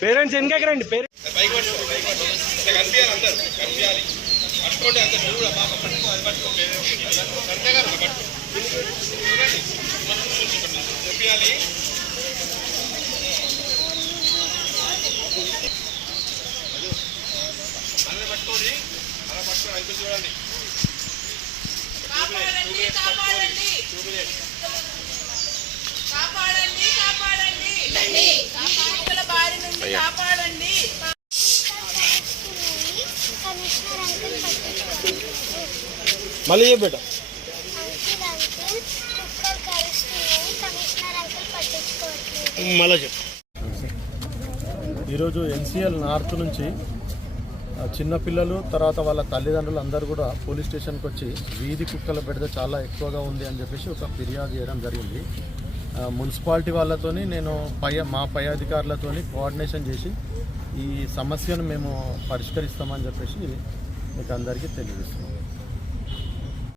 Parents వెనకకి రండి. చూడండి మళ్ళీ చెప్పేట మళ్ళీ చెప్పు. ఈరోజు ఎన్సిఎల్ నార్త్ నుంచి చిన్నపిల్లలు తర్వాత వాళ్ళ తల్లిదండ్రులు అందరూ కూడా పోలీస్ స్టేషన్కి వచ్చి వీధి కుక్కల బెడద చాలా ఎక్కువగా ఉంది అని చెప్పేసి ఒక ఫిర్యాదు చేయడం జరిగింది. మున్సిపాలిటీ వాళ్ళతోని నేను మా పై అధికారులతోని కోఆర్డినేషన్ చేసి ఈ సమస్యను మేము పరిష్కరిస్తామని చెప్పేసి మీకు అందరికీ తెలియజేస్తున్నాం.